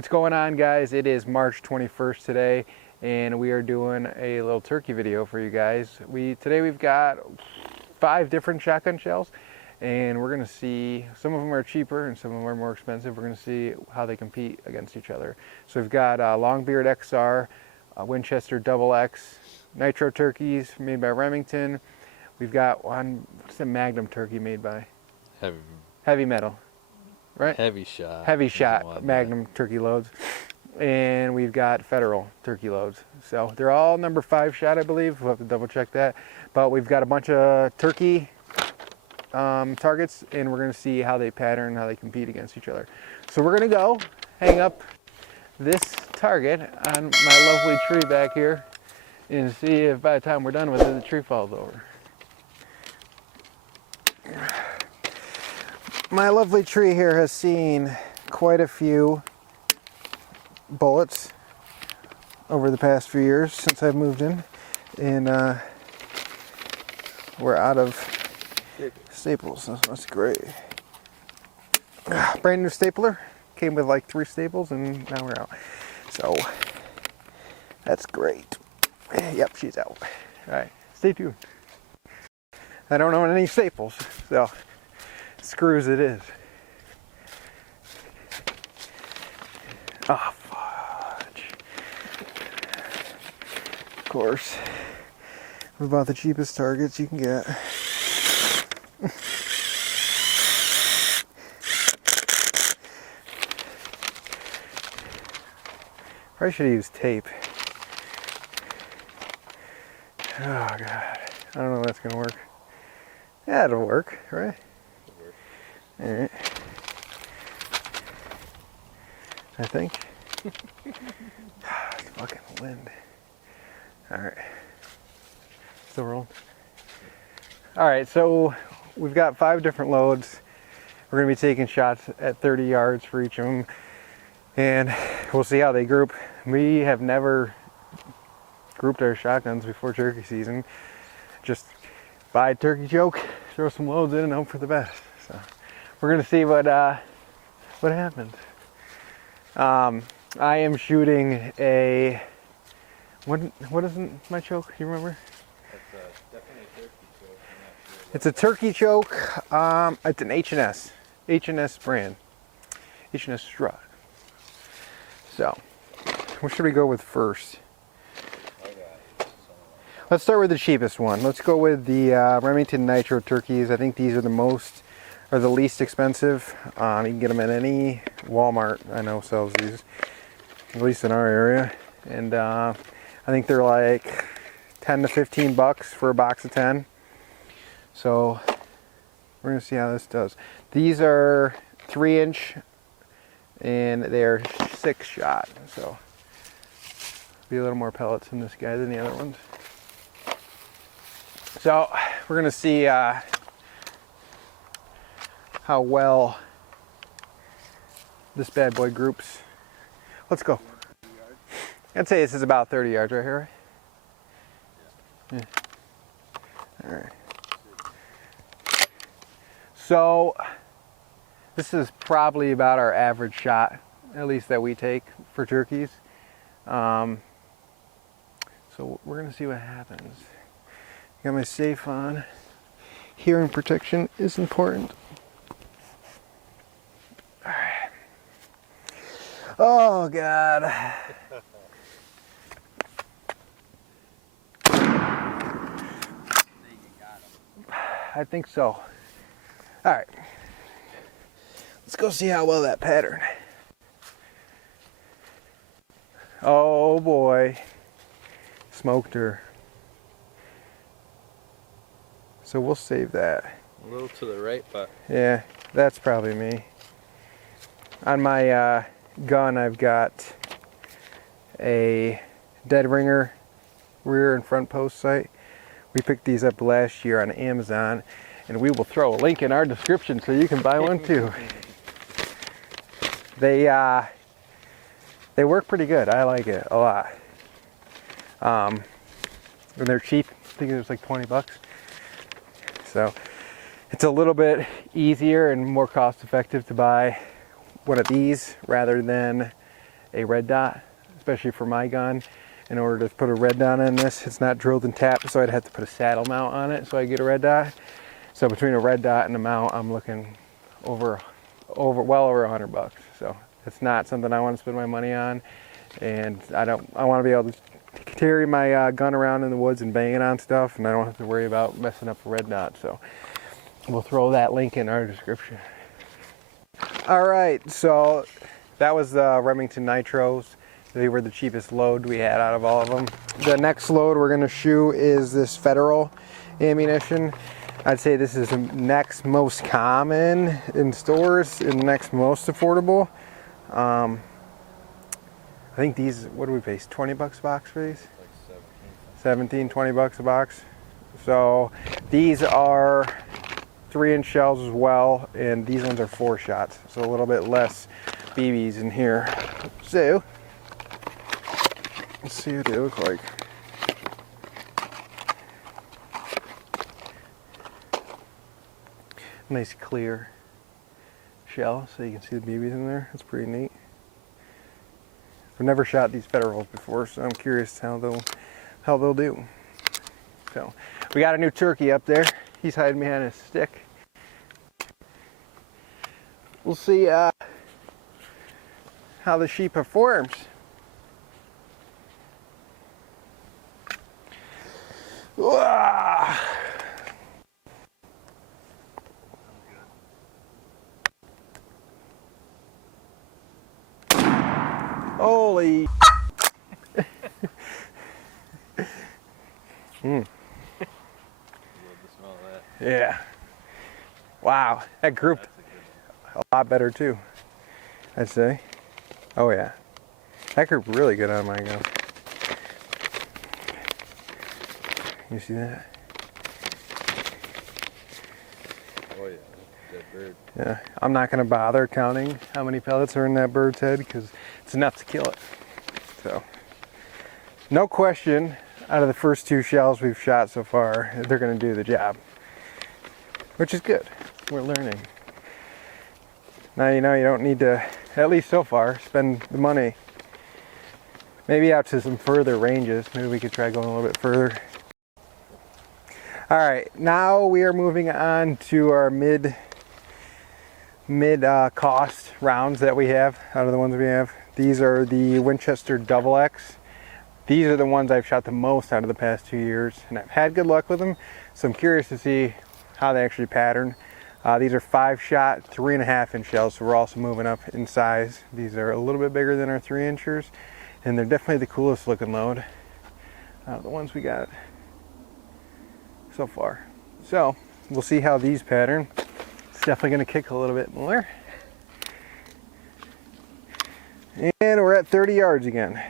What's going on, guys? It is March 21st today, and we are doing a little turkey video for you guys. Today we've got 5 different shotgun shells, and we're gonna see, some of them are cheaper and some of them are more expensive. We're gonna see how they compete against each other. So we've got Longbeard XR, Winchester Double X, Nitro turkeys made by Remington. We've got one, what's the Magnum turkey made by? Heavy Metal, right? Heavy Shot. Heavy Shot Magnum turkey loads. And we've got Federal turkey loads. So they're all number 5 shot, I believe. We'll have to double check that. But we've got a bunch of turkey targets, and we're gonna see how they pattern, how they compete against each other. So we're gonna go hang up this target on my lovely tree back here and see if by the time we're done with it, the tree falls over. My lovely tree here has seen quite a few bullets over the past few years since I've moved in, and we're out of staples. That's great. Brand new stapler, came with like 3 staples, and now we're out. So that's great. Yep, she's out. All right, stay tuned. I don't own any staples, so screws it is. Oh, fudge. Of course, about the cheapest targets you can get. Probably should have used tape. Oh God, I don't know if that's gonna work. Yeah, it'll work, right? All right. I think. It's fucking wind. All right. Still rolling. All right, so we've got 5 different loads. We're gonna be taking shots at 30 yards for each of them, and we'll see how they group. We have never grouped our shotguns before turkey season. Just buy a turkey choke, throw some loads in, and hope for the best. So we're gonna see what happens. I am shooting a what is my choke? Do you remember? It's definitely a turkey choke. I'm not sure. It's a turkey choke. It's an H&S brand, H&S Strut. So, what should we go with first? Let's start with the cheapest one. Let's go with the Remington Nitro turkeys. I think these are the least expensive. You can get them at any Walmart I know sells these, at least in our area. And I think they're like 10 to 15 bucks for a box of 10. So we're gonna see how this does. These are 3-inch and they're 6 shot. So be a little more pellets in this guy than the other ones. So we're gonna see how well this bad boy groups. Let's go. I'd say this is about 30 yards right here, right? Yeah. All right. So this is probably about our average shot, at least that we take for turkeys. So we're gonna see what happens. Got my safe on. Hearing protection is important. All right. Oh God. I think so. All right. Let's go see how well that pattern. Oh boy. Smoked her. So we'll save that. A little to the right, but yeah, that's probably me. On my gun, I've got a Dead Ringer rear and front post sight. We picked these up last year on Amazon, and we will throw a link in our description so you can buy one too. They work pretty good. I like it a lot. And they're cheap. I think it was like 20 bucks. So it's a little bit easier and more cost effective to buy one of these rather than a red dot, especially for my gun. In order to put a red dot on this, it's not drilled and tapped, so I'd have to put a saddle mount on it so I get a red dot. So between a red dot and a mount, I'm looking well over $100. So it's not something I want to spend my money on, and I want to be able to carry my gun around in the woods and bang it on stuff, and I don't have to worry about messing up a red dot. So we'll throw that link in our description. All right, so that was the Remington Nitros. They were the cheapest load we had out of all of them. The next load we're going to shoot is this Federal ammunition. I'd say this is the next most common in stores and next most affordable. I think these, what do we pay, 20 bucks a box for these? Like 17, 20 bucks a box. So these are 3-inch shells as well, and these ones are 4 shots, so a little bit less BBs in here. So let's see what they look like. Nice clear shell, so you can see the BBs in there. That's pretty neat. I've never shot these Federals before, so I'm curious how they'll do. So we got a new turkey up there. He's hiding behind a stick. We'll see how the sheep performs. Holy. Love the smell of that. Yeah. Wow, that grouped a lot better too, I'd say. Oh yeah. That grouped really good on my gun. You see that? Oh yeah, that bird. Yeah. I'm not gonna bother counting how many pellets are in that bird's head because it's enough to kill it. So, no question, out of the first 2 shells we've shot so far, they're gonna do the job. Which is good. We're learning. Now you know you don't need to, at least so far, spend the money. Maybe out to some further ranges. Maybe we could try going a little bit further. All right, now we are moving on to our mid cost rounds that we have out of the ones we have. These are the Winchester Double X. These are the ones I've shot the most out of the past 2 years, and I've had good luck with them. So I'm curious to see how they actually pattern. These are 5-shot, 3.5-inch shells, so we're also moving up in size. These are a little bit bigger than our 3-inchers, and they're definitely the coolest looking load out of the ones we got so far. So we'll see how these pattern. It's definitely going to kick a little bit more. And we're at 30 yards again.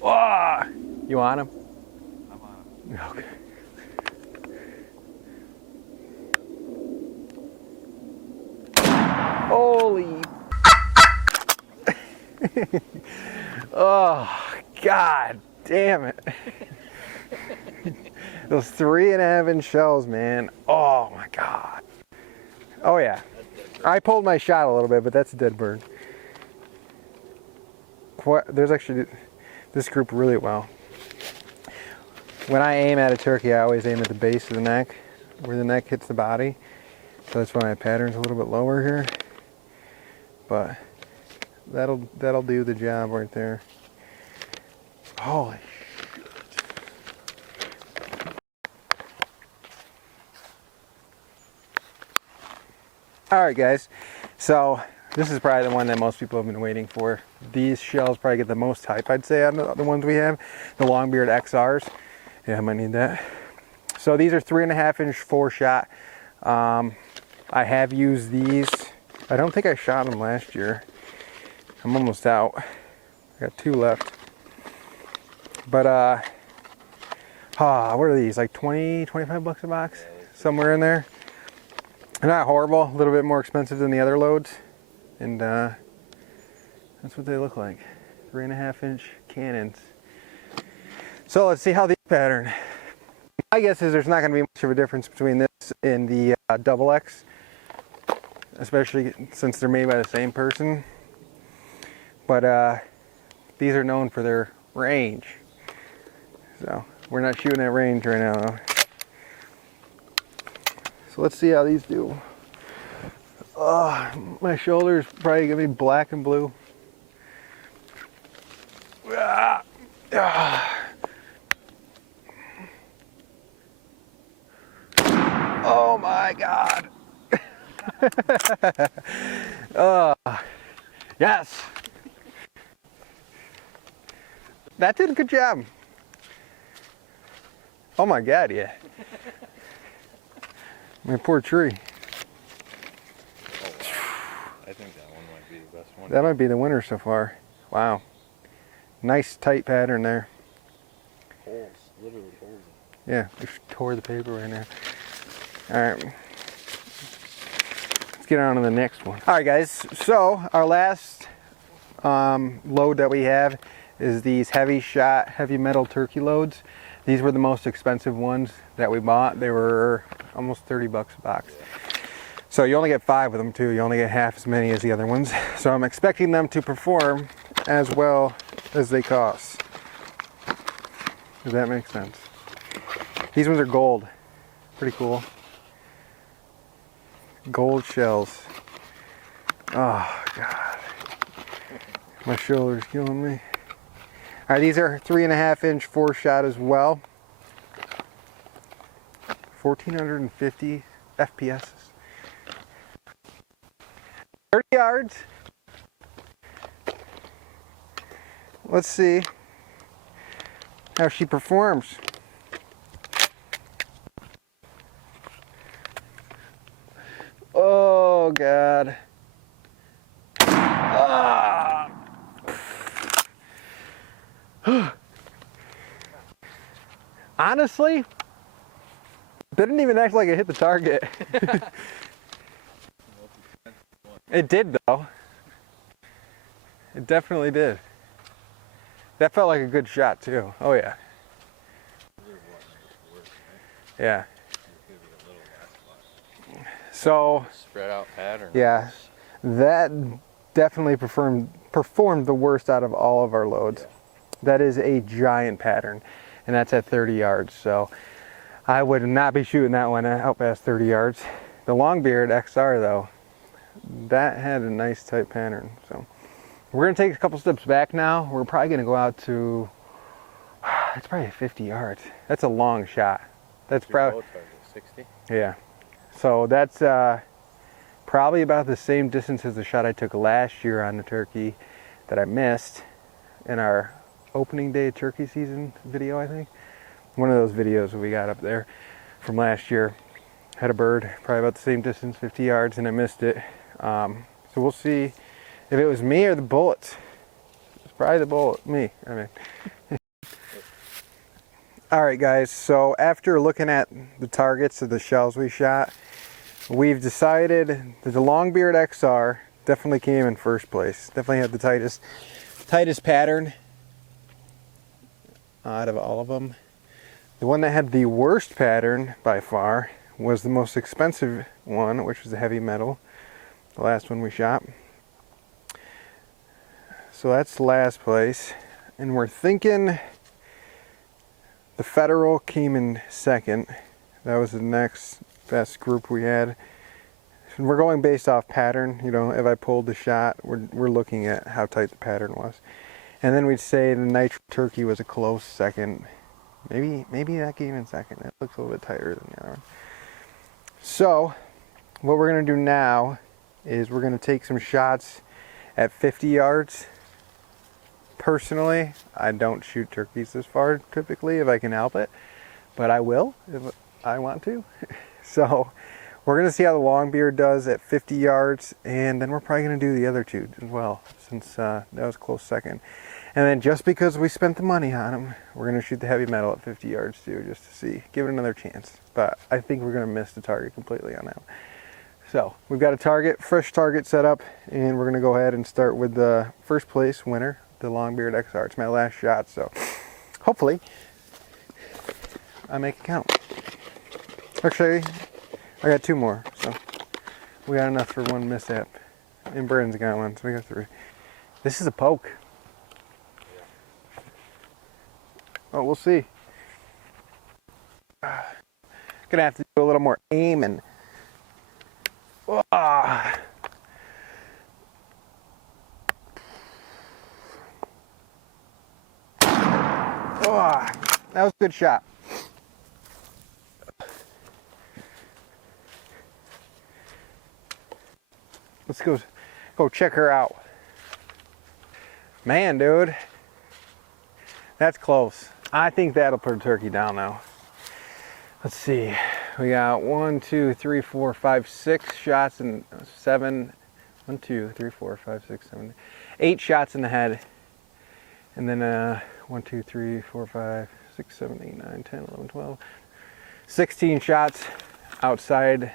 Oh, you on him? I'm on it. Okay. Holy. Oh, God damn it. Those 3.5-inch shells, man. Oh my God. Oh yeah. I pulled my shot a little bit, but that's a dead bird. There's actually this group really well. When I aim at a turkey, I always aim at the base of the neck, where the neck hits the body. So that's why my pattern's a little bit lower here. But that'll do the job right there. Holy shit. Alright guys, so this is probably the one that most people have been waiting for. These shells probably get the most hype, I'd say, out of the ones we have. The Longbeard XRs. Yeah, I might need that. So these are 3.5-inch 4-shot. I have used these. I don't think I shot them last year. I'm almost out. I got 2 left. But what are these? Like 20, 25 bucks a box? Somewhere in there. They're not horrible. A little bit more expensive than the other loads. And that's what they look like. 3.5-inch cannons. So let's see how these pattern. My guess is there's not going to be much of a difference between this this in the double X, especially since they're made by the same person. But these are known for their range. So we're not shooting at range right now though. So let's see how these do. My shoulder's probably gonna be black and blue. Oh my God. Yes. That did a good job. Oh my God, yeah. My poor tree. Oh, wow. I think that one might be the best one. That might be the winner so far. Wow. Nice tight pattern there. Holes, literally holes. Yeah, just tore the paper right now. Alright. Let's get on to the next one. Alright guys, so our last load that we have is these heavy shot, heavy metal turkey loads. These were the most expensive ones that we bought. They were almost 30 bucks a box. So you only get 5 of them too. You only get half as many as the other ones. So I'm expecting them to perform as well as they cost. Does that make sense? These ones are gold. Pretty cool. Gold shells. Oh God. My shoulder's killing me. All right, these are 3.5-inch 4-shot as well. 1450 FPS. 30 yards. Let's see how she performs. Oh God. Ah. Honestly, didn't even act like it hit the target. It did though. It definitely did. That felt like a good shot too. Oh yeah. Yeah. So Spread out pattern. yeah, that definitely performed the worst out of all of our loads. That is a giant pattern, and that's at 30 yards. So I would not be shooting that one out past 30 yards. The Longbeard XR though, that had a nice tight pattern. So we're gonna take a couple steps back now. We're probably gonna go out to, it's probably 50 yards. That's a long shot. That's probably, 60. yeah. So that's probably about the same distance as the shot I took last year on the turkey that I missed in our opening day turkey season video, I think. One of those videos that we got up there from last year. Had a bird, probably about the same distance, 50 yards, and I missed it. So we'll see if it was me or the bullets. It's probably the bullet, me, I mean. All right guys, so after looking at the targets of the shells we shot, we've decided that the Longbeard XR definitely came in first place. Definitely had the tightest pattern out of all of them. The one that had the worst pattern by far was the most expensive one, which was the heavy metal, the last one we shot. So that's last place, and we're thinking the Federal came in second. That was the next best group we had. And we're going based off pattern. You know, if I pulled the shot, we're looking at how tight the pattern was. And then we'd say the Nitro Turkey was a close second. Maybe that came in second. It looks a little bit tighter than the other one. So what we're gonna do now is we're gonna take some shots at 50 yards. Personally, I don't shoot turkeys this far typically if I can help it, but I will if I want to. So we're gonna see how the Longbeard does at 50 yards, and then we're probably gonna do the other two as well, since that was a close second. And then just because we spent the money on them, we're gonna shoot the heavy metal at 50 yards too, just to see, give it another chance. But I think we're gonna miss the target completely on that one. So we've got a fresh target set up, and we're gonna go ahead and start with the first place winner, the Longbeard XR. It's my last shot, so hopefully I make it count. Actually, I got 2 more, so we got enough for 1 mishap. And Brandon's got 1, so we got 3. This is a poke. Oh, we'll see. Gonna have to do a little more aiming. Ah. Oh, that was a good shot. Let's go check her out. Man, dude, that's close. I think that'll put a turkey down now. Let's see. We got 1, 2, 3, 4, 5, 6 shots and 7. 1, 2, 3, 4, 5, 6, 7, 8 shots in the head. And then 1, 2, 3, 4, 5, 6, 7, 8, 9, 10, 11, 12. 16 shots outside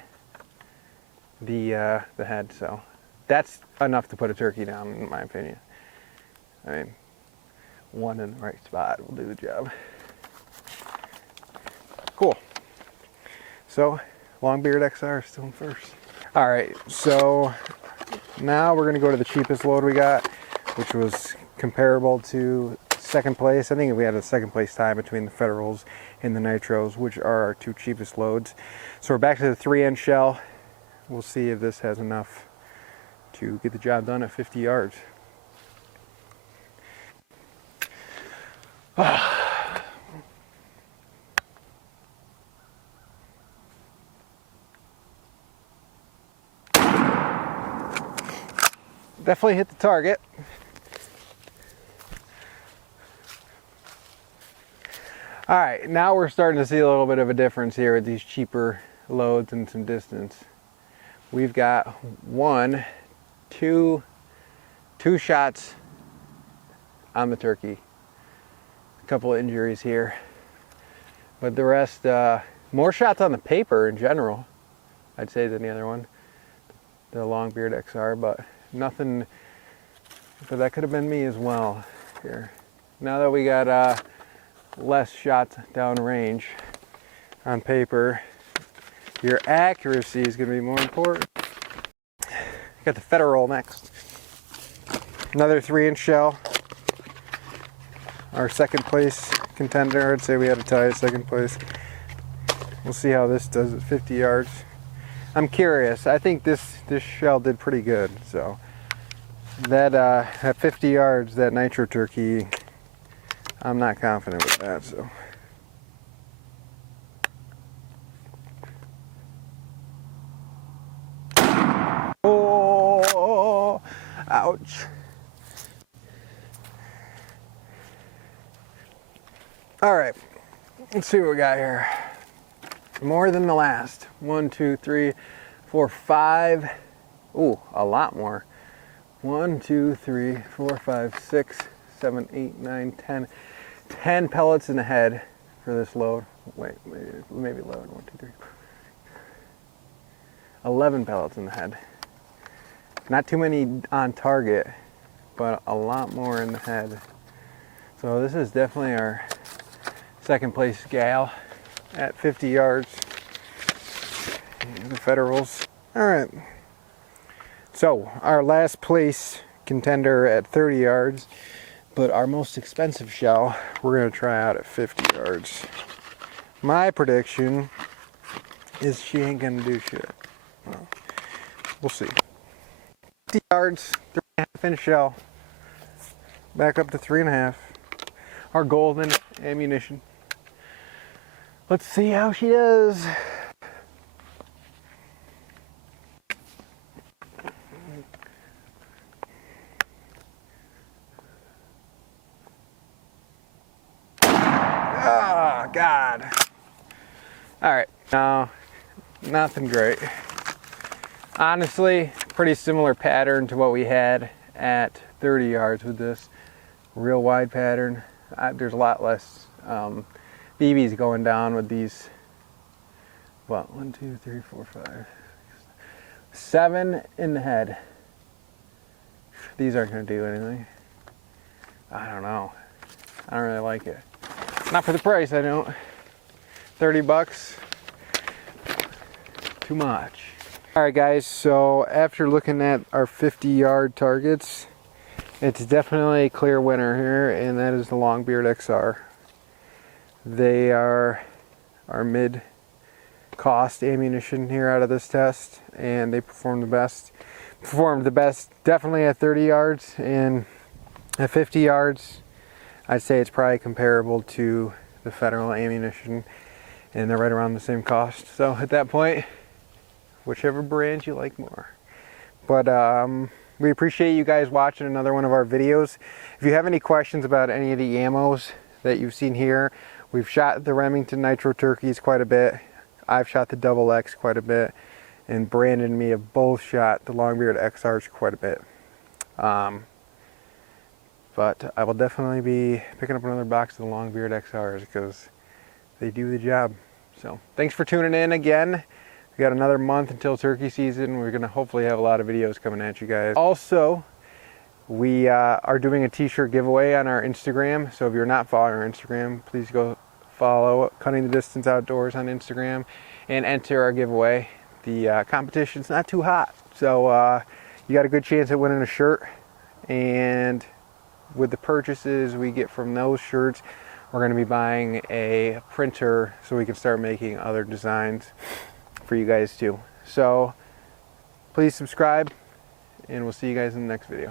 the head. So that's enough to put a turkey down, in my opinion. I mean, 1 in the right spot will do the job. Cool. So, Longbeard XR is still in first. All right, so now we're gonna go to the cheapest load we got, which was comparable to second place. I think we had a second place tie between the Federals and the Nitros, which are our 2 cheapest loads. So we're back to the 3-inch shell. We'll see if this has enough to get the job done at 50 yards. Definitely hit the target. All right, now we're starting to see a little bit of a difference here with these cheaper loads and some distance. We've got 2 shots on the turkey. A couple of injuries here, but the rest, more shots on the paper in general, I'd say, than the other one, the Longbeard XR, but nothing. But that could have been me as well here. Now that we got less shots down range on paper, your accuracy is going to be more important. Got the Federal next. Another 3-inch shell. Our second place contender. I'd say we had a tie at second place. We'll see how this does at 50 yards. I'm curious. I think this shell did pretty good. So that at 50 yards, that nitro turkey, I'm not confident with that. So. Oh, ouch. All right, let's see what we got here. More than the last. 1, 2, 3, 4, 5. Ooh, a lot more. 1, 2, 3, 4, 5, 6, 7, 8, 9, 10. 10 pellets in the head for this load. Wait, maybe load. 1, 2, 3. 11 pellets in the head. Not too many on target, but a lot more in the head. So this is definitely our second place gal at 50 yards. The Federals. All right. So our last place contender at 30 yards, but our most expensive shell, we're gonna try out at 50 yards. My prediction is she ain't gonna do shit. Well, we'll see. 50 yards, 3.5-inch shell. Back up to 3.5. Our golden ammunition. Let's see how she does. Oh, God. All right, no, nothing great. Honestly, pretty similar pattern to what we had at 30 yards with this. Real wide pattern. There's a lot less BBs going down with these. Well, 1, 2, 3, 4, 5, 6, 7 in the head. These aren't going to do anything. I don't know. I don't really like it. Not for the price, I don't. $30. too much. All right, guys, so after looking at our 50-yard targets, it's definitely a clear winner here, and that is the Longbeard XR. They are our mid-cost ammunition here out of this test, and they performed the best. Performed the best definitely at 30 yards, and at 50 yards, I'd say it's probably comparable to the Federal ammunition, and they're right around the same cost. So at that point, whichever brand you like more. But we appreciate you guys watching another one of our videos. If you have any questions about any of the ammos that you've seen here, we've shot the Remington Nitro Turkeys quite a bit. I've shot the Double X quite a bit, and Brandon and me have both shot the Longbeard XRs quite a bit. But I will definitely be picking up another box of the Longbeard XRs because they do the job. So thanks for tuning in again. We got another month until turkey season. We're gonna hopefully have a lot of videos coming at you guys. Also, we are doing a t-shirt giveaway on our Instagram. So if you're not following our Instagram, please go follow Cutting the Distance Outdoors on Instagram and enter our giveaway. The competition's not too hot, so you got a good chance at winning a shirt. And with the purchases we get from those shirts, we're going to be buying a printer so we can start making other designs for you guys too. So please subscribe, and we'll see you guys in the next video.